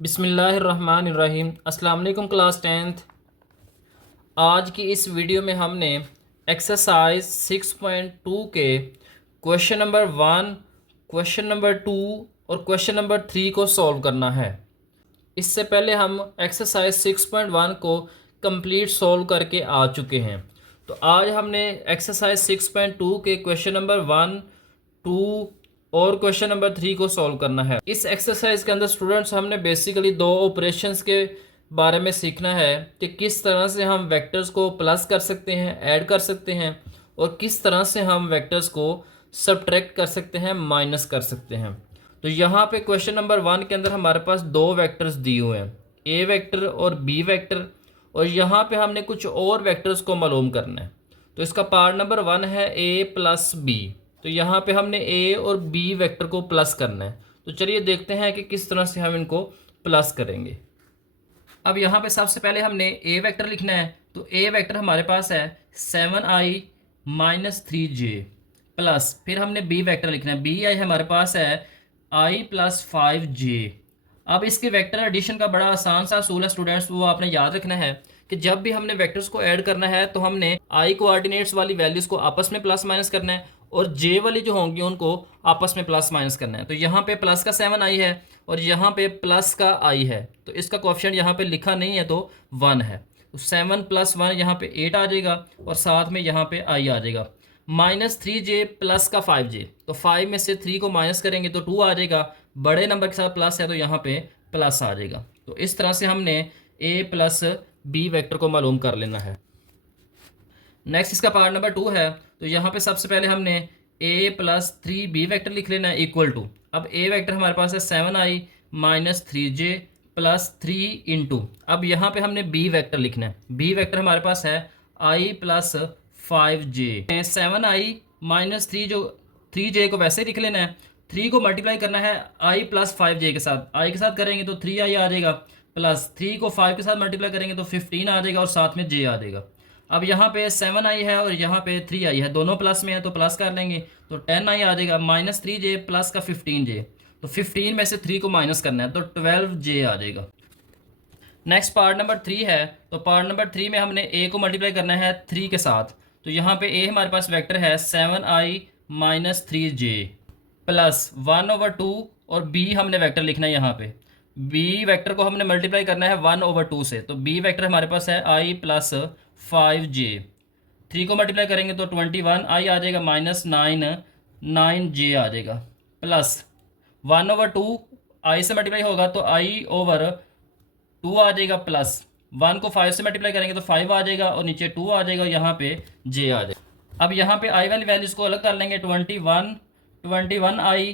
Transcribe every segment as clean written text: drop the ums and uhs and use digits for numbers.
बिस्मिल्लाहिर्रहमानिर्रहीम। अस्सलाम वालेकुम क्लास टेंथ। आज की इस वीडियो में हमने एक्सरसाइज 6.2 के क्वेश्चन नंबर 1, क्वेश्चन नंबर 2 और क्वेश्चन नंबर 3 को सॉल्व करना है। इससे पहले हम एक्सरसाइज 6.1 को कंप्लीट सॉल्व करके आ चुके हैं। तो आज हमने एक्सरसाइज 6.2 के क्वेश्चन नंबर 1, 2 और क्वेश्चन नंबर 3 को सॉल्व करना है। इस एक्सरसाइज के अंदर स्टूडेंट्स हमने बेसिकली दो ऑपरेशंस के बारे में सीखना है कि किस तरह से हम वेक्टर्स को प्लस कर सकते हैं, ऐड कर सकते हैं, और किस तरह से हम वेक्टर्स को सब्ट्रैक्ट कर सकते हैं, माइनस कर सकते हैं। तो यहाँ पे क्वेश्चन नंबर 1 के अंदर हमारे पास दो वेक्टर्स दिए हुए हैं, ए वेक्टर और बी वेक्टर, और यहाँ पे हमने कुछ और वेक्टर्स को मालूम करना है। तो इसका पार्ट नंबर 1 है ए प्लस बी। तो यहाँ पे हमने ए और बी वेक्टर को प्लस करना है। तो चलिए देखते हैं कि किस तरह से हम इनको प्लस करेंगे। अब यहाँ पे सबसे पहले हमने ए वेक्टर लिखना है। तो ए वेक्टर हमारे पास है 7i-3j प्लस, फिर हमने बी वेक्टर लिखना है। बी आई हमारे पास है i+5j। अब इसके वेक्टर एडिशन का बड़ा आसान सा असूल है स्टूडेंट्स, वो आपने याद रखना है कि जब भी हमने वेक्टर्स को ऐड करना है तो हमने आई कोऑर्डिनेट्स वाली वैल्यूज़ को आपस में प्लस माइनस करना है, और जे वाली जो होंगी उनको आपस में प्लस माइनस करना है। तो यहाँ पे प्लस का 7i है और यहाँ पे प्लस का i है, तो इसका कोएफिशिएंट यहाँ पे लिखा नहीं है तो 1 है। तो 7 + 1 यहाँ पे 8 आ जाएगा, और साथ में यहाँ पे i आ जाएगा। -3j प्लस का 5j, तो 5 में से 3 को माइनस करेंगे तो 2 आ जाएगा। बड़े नंबर के साथ प्लस है तो यहाँ पे प्लस आ जाएगा। तो इस तरह से हमने a प्लस बी वेक्टर को मालूम कर लेना है। नेक्स्ट इसका पार्ट नंबर 2 है। तो यहाँ पे सबसे पहले हमने a+3b वेक्टर लिख लेना है इक्वल टू। अब a वेक्टर हमारे पास है 7i-3j प्लस 3 इंटू, अब यहाँ पे हमने b वेक्टर लिखना है। b वेक्टर हमारे पास है i+5j। 7i-3 जो 3j को वैसे ही लिख लेना है। 3 को मल्टीप्लाई करना है i+5j के साथ। i के साथ करेंगे तो 3i आ जाएगा, प्लस 3 को 5 के साथ मल्टीप्लाई करेंगे तो 15 आ जाएगा, और साथ में j आ जाएगा। अब यहाँ पे 7i है और यहाँ पे 3i है, दोनों प्लस में है तो प्लस कर लेंगे तो 10i आ जाएगा। -3j प्लस का 15j, तो 15 में से 3 को माइनस करना है तो 12j आ जाएगा। नेक्स्ट पार्ट नंबर 3 है। तो पार्ट नंबर 3 में हमने a को मल्टीप्लाई करना है 3 के साथ। तो यहाँ पे a हमारे पास वेक्टर है 7i-3j प्लस 1/2, और b हमने वेक्टर लिखना है यहाँ पे। b वेक्टर को हमने मल्टीप्लाई करना है 1/2 से। तो b वेक्टर हमारे पास है i+5j। 3 को मल्टीप्लाई करेंगे तो 21 i आ जाएगा, -9 j आ जाएगा, प्लस 1/2 i से मल्टीप्लाई होगा तो i/2 आ जाएगा, प्लस 1 को 5 से मल्टीप्लाई करेंगे तो 5 आ जाएगा, और नीचे 2 आ जाएगा, यहाँ पे j आ जाएगा। अब यहाँ पे i वाली वैल्यूज़ को अलग कर लेंगे। 21i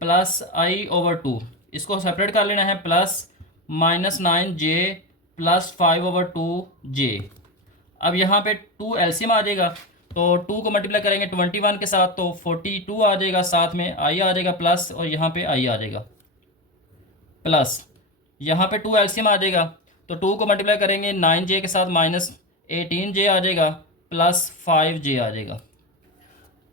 प्लस i/2, इसको सेपरेट कर लेना है, प्लस -9j प्लस 5/2j। अब यहाँ पे 2 एलसीएम आ जाएगा, तो 2 को मल्टीप्लाई करेंगे 21 के साथ तो 42 आ जाएगा, साथ में i आ जाएगा प्लस, और यहाँ पे i आ जाएगा प्लस, यहाँ पे 2 एलसीएम आ जाएगा, तो 2 को मल्टीप्लाई करेंगे 9j के साथ -18j आ जाएगा, प्लस 5j आ जाएगा।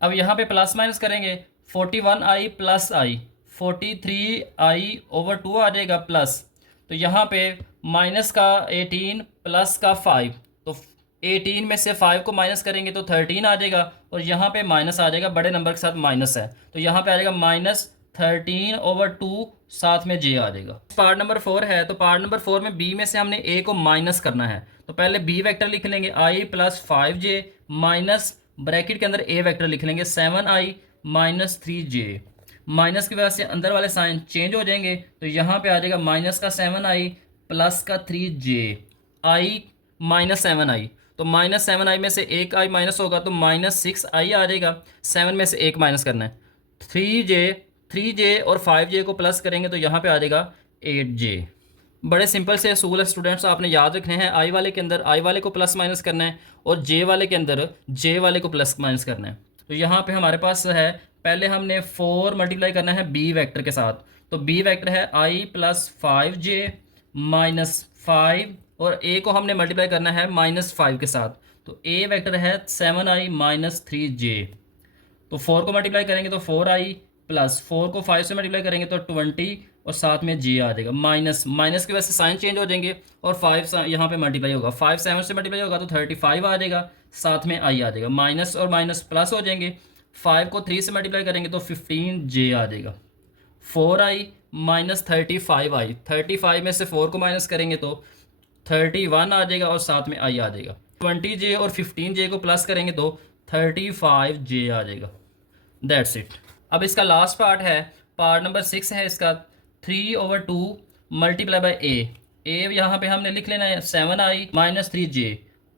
अब यहाँ पे प्लस माइनस करेंगे 41i प्लस i, 43i/2 आ जाएगा, प्लस, तो यहाँ पे माइनस का 18 प्लस का 5, तो 18 में से 5 को माइनस करेंगे तो 13 आ जाएगा, और यहाँ पे माइनस आ जाएगा, बड़े नंबर के साथ माइनस है तो यहाँ पे आ जाएगा -13/2, साथ में j आ जाएगा। पार्ट नंबर 4 है। तो पार्ट नंबर 4 में b में से हमने a को माइनस करना है। तो पहले b वेक्टर लिख लेंगे i+5j, माइनस ब्रैकेट के अंदर a वेक्टर लिख लेंगे 7i-3j। माइनस की वजह से अंदर वाले साइन चेंज हो जाएंगे, तो यहाँ पे आ जाएगा माइनस का 7i प्लस का 3j, i -7i, तो -7i में से एक i माइनस होगा तो -6i आ जाएगा। 7 में से एक माइनस करना है, 3j और 5j को प्लस करेंगे तो यहाँ पे आ जाएगा 8j। बड़े सिंपल से असूल है स्टूडेंट्स, आपने याद रखने हैं। आई वाले के अंदर आई वाले को प्लस माइनस करना है, और जे वाले के अंदर जे वाले को प्लस माइनस करना है। तो यहाँ पे हमारे पास है, पहले हमने 4 मल्टीप्लाई करना है बी वेक्टर के साथ। तो बी वेक्टर है i+5j -5, और a को हमने मल्टीप्लाई करना है -5 के साथ। तो a वेक्टर है 7i-3j। तो 4 को मल्टीप्लाई करेंगे तो 4i, प्लस 4 को 5 से मल्टीप्लाई करेंगे तो और साथ में जे आ जाएगा। माइनस माइनस की वजह से साइन चेंज हो जाएंगे और 5 यहाँ पे मल्टीप्लाई होगा, 5 7 से मल्टीप्लाई होगा तो 35 आ जाएगा, साथ में आई आ जाएगा। माइनस और माइनस प्लस हो जाएंगे, 5 को 3 से मल्टीप्लाई करेंगे तो 15 जे आ जाएगा। 4i माइनस 35i, 35 में से 4 को माइनस करेंगे तो 31 आ जाएगा और साथ में आई आ जाएगा। 20j और 15j को प्लस करेंगे तो 35j आ जाएगा। That's it. अब इसका लास्ट पार्ट है, पार्ट नंबर 6 है इसका, 3/2 मल्टीप्लाई बाई ए यहाँ पे हमने लिख लेना है 7i माइनस 3j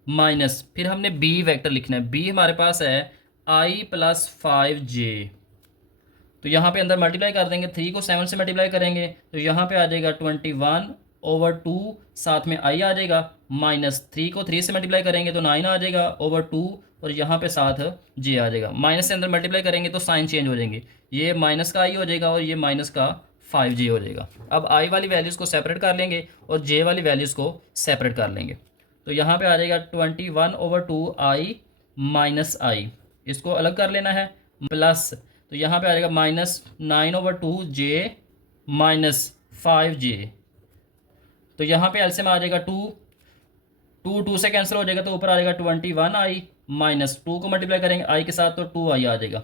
माइनस, फिर हमने b वेक्टर लिखना है। b हमारे पास है i प्लस 5j, तो यहाँ पे अंदर मल्टीप्लाई कर देंगे, 3 को 7 से मल्टीप्लाई करेंगे तो यहाँ पे आ जाएगा 21/2, साथ में आई आ जाएगा, माइनस 3 को 3 से मल्टीप्लाई करेंगे तो 9 आ जाएगा ओवर 2, और यहाँ पे साथ जे आ जाएगा। माइनस से अंदर मल्टीप्लाई करेंगे तो साइन चेंज हो जाएंगे, ये माइनस का आई हो जाएगा और ये माइनस का 5j हो जाएगा। अब आई वाली वैल्यूज़ को सेपरेट कर लेंगे और जे वाली वैल्यूज़ को सेपरेट कर लेंगे, तो यहाँ पे आ जाएगा 21/2 आई माइनस आई, इसको अलग कर लेना है, प्लस, तो यहाँ पे आ जाएगा माइनस 9/2 जे माइनस 5j, तो यहाँ पे एलसीएम आ जाएगा 2 से कैंसिल हो जाएगा तो ऊपर आ जाएगा 21i माइनस 2 को मल्टीप्लाई करेंगे i के साथ तो 2i आ जाएगा,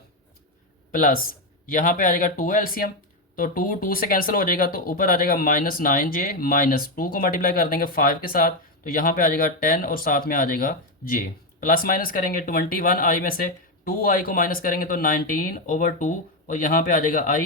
प्लस यहाँ पे आ जाएगा 2 एलसीएम, तो 2 से कैंसिल हो जाएगा तो ऊपर आ जाएगा माइनस 9j माइनस 2 को मल्टीप्लाई कर देंगे 5 के साथ तो यहाँ पे आ जाएगा 10 और साथ में आ जाएगा j, प्लस माइनस करेंगे 21i में से 2i को माइनस करेंगे तो 19/2 और यहाँ पे आ जाएगा i,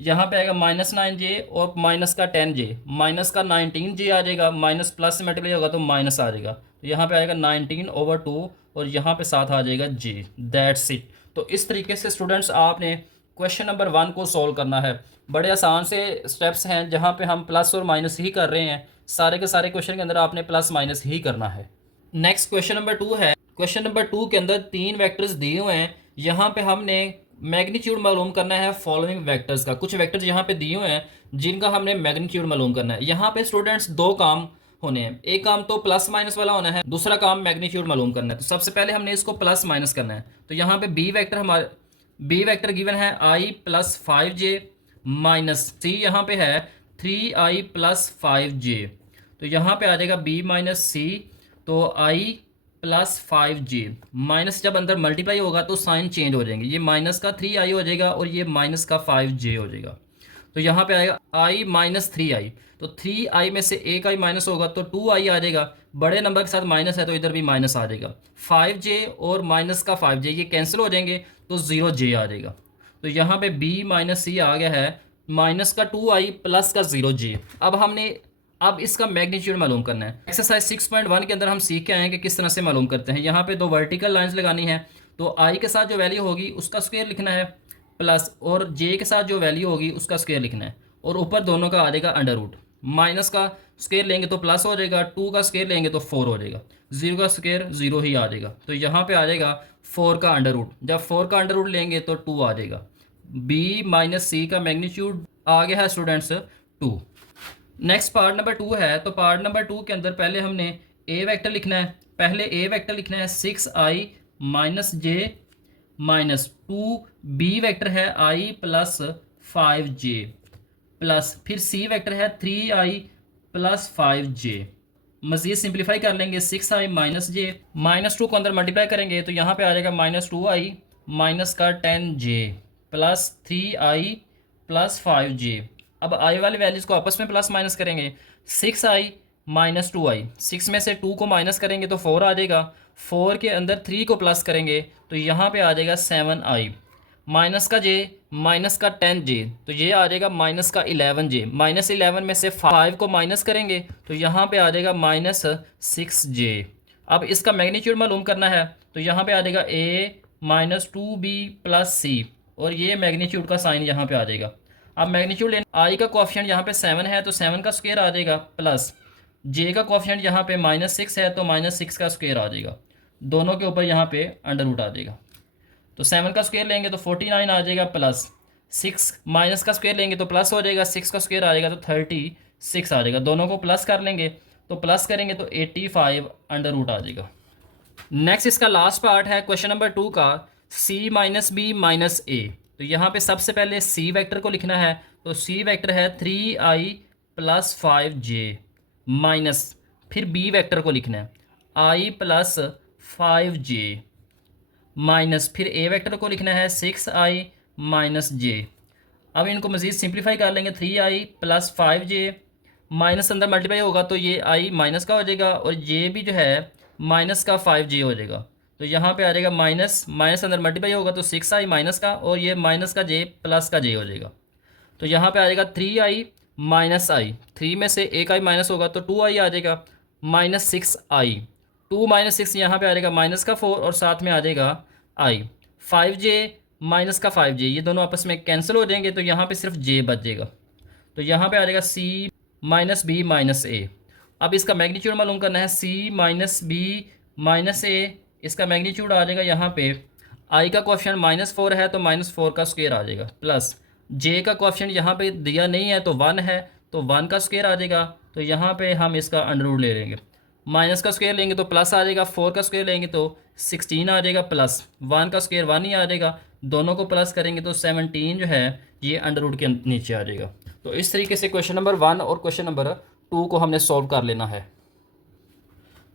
यहाँ पे आएगा माइनस 9j और माइनस का 10j, माइनस का 19j आ जाएगा, माइनस प्लस से मल्टीप्लाई होगा तो माइनस आ जाएगा, तो यहाँ पे आएगा 19/2 और यहाँ पे साथ आ जाएगा j। That's it. तो इस तरीके से स्टूडेंट्स आपने क्वेश्चन नंबर 1 को सॉल्व करना है। बड़े आसान से स्टेप्स हैं जहाँ पे हम प्लस और माइनस ही कर रहे हैं, सारे के सारे क्वेश्चन के अंदर आपने प्लस माइनस ही करना है। नेक्स्ट क्वेश्चन नंबर 2 है। क्वेश्चन नंबर 2 के अंदर 3 वेक्टर्स दिए हुए हैं, यहाँ पे हमने मैग्नीट्यूड मालूम करना है फॉलोइंग वेक्टर्स का। कुछ वेक्टर्स यहाँ पे दिए हुए हैं जिनका हमने मैग्नीट्यूड मालूम करना है। यहाँ पे स्टूडेंट्स 2 काम होने हैं, एक काम तो प्लस माइनस वाला होना है, दूसरा काम मैग्नीट्यूड मालूम करना है। तो सबसे पहले हमने इसको प्लस माइनस करना है, तो यहाँ पे बी वेक्टर गिवन है i प्लस 5j माइनस सी, यहाँ पे है 3i प्लस 5j, तो यहाँ पे आ जाएगा b माइनस सी, तो i प्लस 5j माइनस जब अंदर मल्टीप्लाई होगा तो साइन चेंज हो जाएंगे, ये माइनस का 3i हो जाएगा और ये माइनस का 5j हो जाएगा, तो यहाँ पे आएगा i माइनस 3i, तो 3i में से एक i माइनस होगा तो 2i आ जाएगा, बड़े नंबर के साथ माइनस है तो इधर भी माइनस आ जाएगा, 5j और माइनस का 5j ये कैंसिल हो जाएंगे तो 0j आ जाएगा, तो यहाँ पे b माइनस सी आ गया है, माइनस का 2i प्लस का 0j। अब इसका मैग्नीट्यूड मालूम करना है। एक्सरसाइज 6.1 के अंदर हम सीख के आए हैं कि किस तरह से मालूम करते हैं। यहाँ पे 2 वर्टिकल लाइंस लगानी है, तो i के साथ जो वैल्यू होगी उसका स्क्वायर लिखना है, प्लस और j के साथ जो वैल्यू होगी उसका स्क्वायर लिखना है, और ऊपर दोनों का आ जाएगा अंडर रूट। माइनस का स्क्वायर लेंगे तो प्लस हो जाएगा, 2 का स्क्वायर लेंगे तो 4 हो जाएगा, 0 का स्क्वायर 0 ही आ जाएगा, तो यहाँ पे आ जाएगा 4 का अंडर रूट। जब 4 का अंडर रूट लेंगे तो 2 आ जाएगा। b माइनस सी का मैग्नीट्यूड आ गया है स्टूडेंट्स 2। नेक्स्ट पार्ट नंबर 2 है, तो पार्ट नंबर 2 के अंदर पहले हमने a वेक्टर लिखना है। पहले a वेक्टर लिखना है 6i minus j minus 2, b vector है i प्लस 5j, प्लस फिर c वेक्टर है 3i प्लस 5j। मज़ीद सिंप्लीफाई कर लेंगे, 6i माइनस j माइनस 2 को अंदर मल्टीप्लाई करेंगे तो यहाँ पे आ जाएगा माइनस 2i माइनस का 10j plus 3i plus 5j। अब i वाली वैल्यूज़ को आपस में प्लस माइनस करेंगे, 6i माइनस 2i, 6 में से 2 को माइनस करेंगे तो 4 आ जाएगा, 4 के अंदर 3 को प्लस करेंगे तो यहाँ पे आ जाएगा 7i, माइनस का j माइनस का 10j, तो ये आ जाएगा माइनस का 11j, माइनस 11 में से 5 को माइनस करेंगे तो यहाँ पे आ जाएगा माइनस 6j। अब इसका मैग्नीट्यूड मालूम करना है, तो यहाँ पे आ जाएगा a minus 2b plus c, और ये मैग्नीट्यूड का साइन यहाँ पे आ जाएगा। अब मैग्नीट्यूड लेना, i का कोएफिशिएंट यहाँ पे 7 है तो 7 का स्क्वायर आ जाएगा, प्लस j का कोएफिशिएंट यहाँ पे माइनस 6 है तो माइनस 6 का स्क्वायर आ जाएगा, दोनों के ऊपर यहाँ पे अंडर रूट आ जाएगा, तो 7 का स्क्वायर लेंगे तो 49 आ जाएगा, प्लस 6 माइनस का स्क्वायर लेंगे तो प्लस हो जाएगा, 6 का स्क्वायर आ जाएगा तो 36 आ जाएगा, दोनों को प्लस कर लेंगे तो प्लस करेंगे तो 85 अंडर रूट आ जाएगा। नेक्स्ट इसका लास्ट पार्ट है क्वेश्चन नंबर 2 का, c माइनस बी माइनस ए। तो यहाँ पे सबसे पहले सी वेक्टर को लिखना है। तो सी वेक्टर है 3i प्लस 5j माइनस, फिर बी वेक्टर को लिखना है i प्लस 5j माइनस, फिर ए वेक्टर को लिखना है 6i माइनस j। अब इनको मज़ीद सिंप्लीफाई कर लेंगे, 3i प्लस 5j माइनस अंदर मल्टीप्लाई होगा तो ये i माइनस का हो जाएगा और j भी जो है माइनस का 5j हो जाएगा। तो यहाँ पे आ जाएगा माइनस माइनस अंदर मल्टीप्लाई होगा तो 6i माइनस का और ये माइनस का j प्लस का j हो जाएगा। तो यहाँ पे आ जाएगा 3i माइनस आई, 3 में से एक i माइनस होगा तो 2i आ जाएगा माइनस 6i, 2 माइनस 6 यहाँ पे आ जाएगा माइनस का 4 और साथ में आ जाएगा i, 5j माइनस का 5j ये दोनों आपस में कैंसिल हो जाएंगे तो यहाँ पे सिर्फ j बच जाएगा। तो यहाँ पे आ जाएगा c माइनस बी माइनस ए। अब इसका मैग्नीट्यूड मालूम करना है, c माइनस बी माइनस ए, इसका मैग्नीट्यूड आ जाएगा यहाँ पे i का कोएफिशिएंट -4 है तो -4 का स्क्वायर आ जाएगा, प्लस j का कोएफिशिएंट यहाँ पे दिया नहीं है तो 1 है तो 1 का स्क्वायर आ जाएगा। तो यहाँ पे हम इसका अंडर रूट ले लेंगे, माइनस का स्क्वायर लेंगे तो प्लस आ जाएगा, 4 का स्क्वायर लेंगे तो 16 आ जाएगा, प्लस 1 का स्क्वायर 1 ही आ जाएगा, दोनों को प्लस करेंगे तो 17 जो है ये अंडर रूट के नीचे आ जाएगा। तो इस तरीके से क्वेश्चन नंबर 1 और क्वेश्चन नंबर 2 को हमने सॉल्व कर लेना है।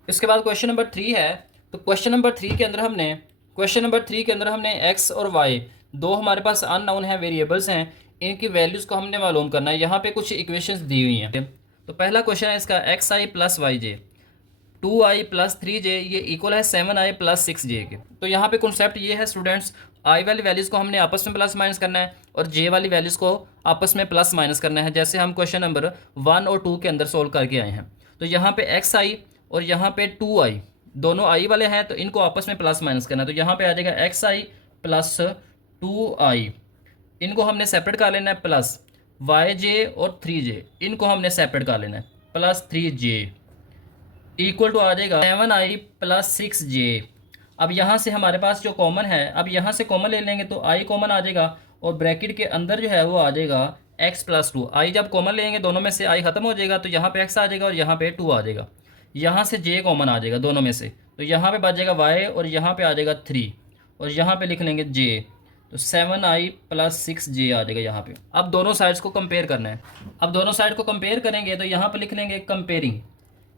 इसके बाद क्वेश्चन नंबर 3 है। तो क्वेश्चन नंबर 3 के अंदर हमने एक्स और वाई दो हमारे पास अननोन है वेरिएबल्स हैं, इनकी वैल्यूज़ को हमने मालूम करना है। यहाँ पे कुछ इक्वेशंस दी हुई हैं। तो पहला क्वेश्चन है इसका xi प्लस वाई जे 2i प्लस 3j ये इक्वल है 7i प्लस 6j के। तो यहाँ पे कॉन्सेप्ट ये है स्टूडेंट्स, i वाली वैल्यूज़ को हमने आपस में प्लस माइनस करना है और j वाली वैल्यूज़ को आपस में प्लस माइनस करना है, जैसे हम क्वेश्चन नंबर 1 और 2 के अंदर सोल्व करके आए हैं। तो यहाँ पे xi और यहाँ पे 2i दोनों i वाले हैं तो इनको आपस में प्लस माइनस करना है। तो यहाँ पे आ जाएगा xi प्लस 2i, इनको हमने सेपरेट कर लेना है, प्लस yj और 3j इनको हमने सेपरेट कर लेना है, प्लस 3j इक्वल टू आ जाएगा 7i प्लस 6j। अब यहाँ से हमारे पास जो कॉमन है, अब यहाँ से कॉमन ले लेंगे तो i कॉमन आ जाएगा और ब्रैकेट के अंदर जो है वो आ जाएगा x प्लस 2। आई जब कॉमन लेंगे दोनों में से i ख़त्म हो जाएगा तो यहाँ पे x आ जाएगा और यहाँ पे 2 आ जाएगा। यहाँ से j कॉमन आ जाएगा दोनों में से तो यहाँ पे बच जाएगा y और यहाँ पे आ जाएगा 3 और यहाँ पे लिख लेंगे j, तो 7i प्लस 6j आ जाएगा यहाँ पे। अब दोनों साइड्स को कंपेयर करना है। अब दोनों साइड को कंपेयर करेंगे तो यहाँ पे लिख लेंगे कंपेयरिंग।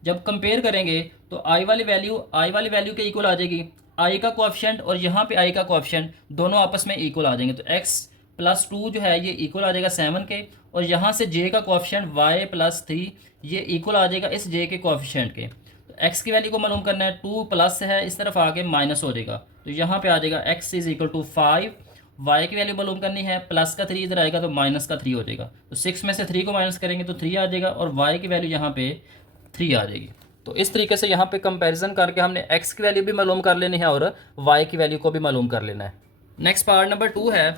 जब कंपेयर करेंगे तो i वाली वैल्यू के इक्वल आ जाएगी, i का कोएफिशिएंट और यहाँ पे i का कोएफिशिएंट दोनों आपस में इक्वल आ जाएंगे। तो x प्लस 2 जो है ये इक्वल आ जाएगा 7 के और यहाँ से j का कोएफिशिएंट y प्लस 3 ये इक्वल आ जाएगा इस j के कोएफिशिएंट के। तो x की वैल्यू को मालूम करना है, 2 प्लस है इस तरफ आके माइनस हो जाएगा तो यहाँ पे आ जाएगा x is equal to 5। y की वैल्यू मालूम करनी है, प्लस का 3 इधर आएगा तो माइनस का 3 हो जाएगा। तो 6 में से 3 को माइनस करेंगे तो 3 आ जाएगा और y की वैल्यू यहाँ पे 3 आ जाएगी। तो इस तरीके से यहाँ पे कंपैरिजन करके हमने x की वैल्यू भी मालूम कर लेनी है और y की वैल्यू को भी मालूम कर लेना है। नेक्स्ट पार्ट नंबर 2 है।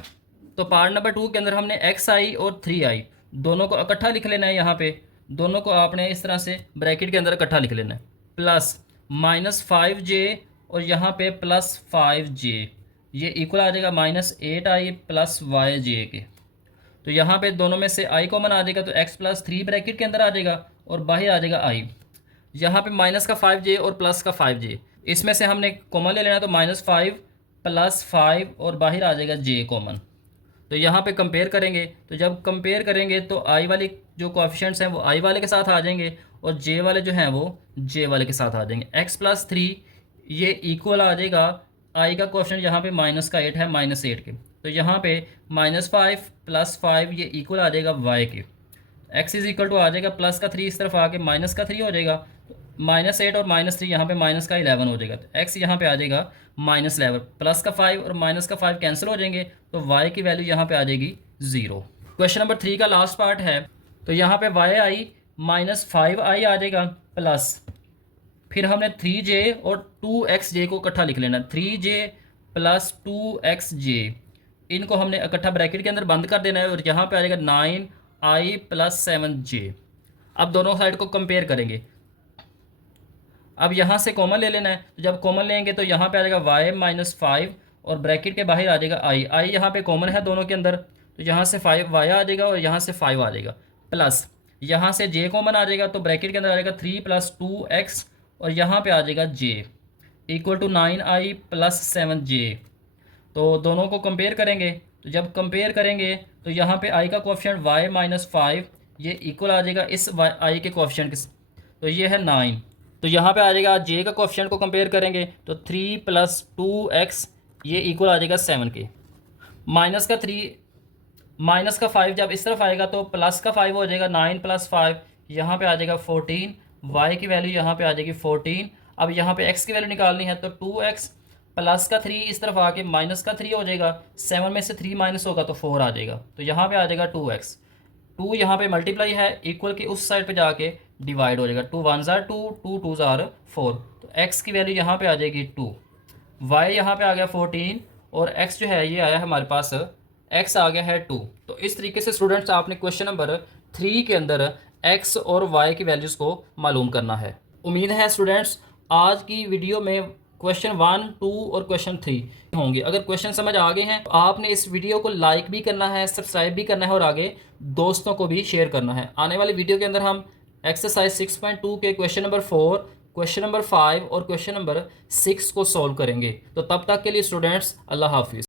तो पार्ट नंबर 2 के अंदर हमने xi और 3i दोनों को इकट्ठा लिख लेना है। यहाँ पे दोनों को आपने इस तरह से ब्रैकेट के अंदर इकट्ठा लिख लेना है, प्लस -5j और यहाँ पे प्लस 5j ये इक्वल आ जाएगा -8i प्लस yj के। तो यहाँ पे दोनों में से i कॉमन आ जाएगा तो x प्लस 3 ब्रैकेट के अंदर आ जाएगा और बाहर आ जाएगा i। यहाँ पे माइनस का 5j और प्लस का 5j, इसमें से हमने कॉमन ले लेना तो -5 प्लस 5 और बाहर आ जाएगा j कॉमन। तो यहाँ पे कंपेयर करेंगे, तो जब कंपेयर करेंगे तो i वाले जो कोएफिशिएंट्स हैं वो i वाले के साथ आ जाएंगे और j वाले जो हैं वो j वाले के साथ आ जाएंगे। x प्लस 3 ये इक्वल आ जाएगा, i का कोएफिशिएंट यहाँ पे माइनस का 8 है -8 के, तो यहाँ पे -5 प्लस 5 ये इक्वल आ जाएगा y के। x इज इक्वल टू आ जाएगा प्लस का 3 इस तरफ आके माइनस का 3 हो जाएगा, -8 और -3 यहाँ पे माइनस का 11 हो जाएगा। तो x यहाँ पे आ जाएगा -11, प्लस का 5 और माइनस का 5 कैंसिल हो जाएंगे तो y की वैल्यू यहाँ पे आ जाएगी 0। क्वेश्चन नंबर 3 का लास्ट पार्ट है। तो यहाँ पे yi -5i आ जाएगा, प्लस फिर हमने 3j और 2xj को इकट्ठा लिख लेना, 3j प्लस 2xj इनको हमने इकट्ठा ब्रैकेट के अंदर बंद कर देना है और यहाँ पे आ जाएगा 9i प्लस 7j। अब दोनों साइड को कंपेयर करेंगे। अब यहाँ से कॉमन ले लेना है, तो जब कॉमन लेंगे तो यहाँ पे आ जाएगा y -5 और ब्रैकेट के बाहर आ जाएगा i यहाँ पे कॉमन है दोनों के अंदर, तो यहाँ से 5y आ जाएगा और यहाँ से 5 आ जाएगा, प्लस यहाँ से j कॉमन आ जाएगा तो ब्रैकेट के अंदर आ जाएगा 3 प्लस 2x और यहाँ पे आ जाएगा j equal to 9i plus 7j। तो दोनों को कंपेयर करेंगे तो जब कंपेयर करेंगे तो यहाँ पे आई का कोफिशिएंट y माइनस 5 ये इक्वल आ जाएगा इस आई के कोफिशिएंट के, तो ये है 9। तो यहाँ पे आ जाएगा जे का कोफिशिएंट को कंपेयर करेंगे तो 3 प्लस 2x ये इक्वल आ जाएगा 7 के। माइनस का 5 जब इस तरफ आएगा तो प्लस का 5 हो जाएगा, 9 प्लस 5 यहाँ पे आ जाएगा 14, y की वैल्यू यहाँ पे आ जाएगी 14। अब यहाँ पे x की वैल्यू निकालनी है तो 2x प्लस का 3 इस तरफ आके माइनस का 3 हो जाएगा, 7 में से 3 माइनस होगा तो 4 आ जाएगा, तो यहाँ पे आ जाएगा 2x। 2 यहाँ पे मल्टीप्लाई है, इक्वल के उस साइड पे जाके डिवाइड हो जाएगा, 2 1 ज़ार 2, 2 2 ज़ार 4, तो x की वैल्यू यहाँ पे आ जाएगी 2, y यहाँ पे आ गया 14 और x जो है ये आया हमारे पास x आ गया है 2। तो इस तरीके से स्टूडेंट्स आपने क्वेश्चन नंबर 3 के अंदर x और y की वैल्यूज़ को मालूम करना है। उम्मीद है स्टूडेंट्स आज की वीडियो में क्वेश्चन 1, 2 और क्वेश्चन 3 होंगे। अगर क्वेश्चन समझ आ गए हैं तो आपने इस वीडियो को लाइक भी करना है, सब्सक्राइब भी करना है और आगे दोस्तों को भी शेयर करना है। आने वाली वीडियो के अंदर हम एक्सरसाइज 6.2 के क्वेश्चन नंबर 4, क्वेश्चन नंबर 5 और क्वेश्चन नंबर 6 को सॉल्व करेंगे। तो तब तक के लिए स्टूडेंट्स अल्लाह हाफिज़।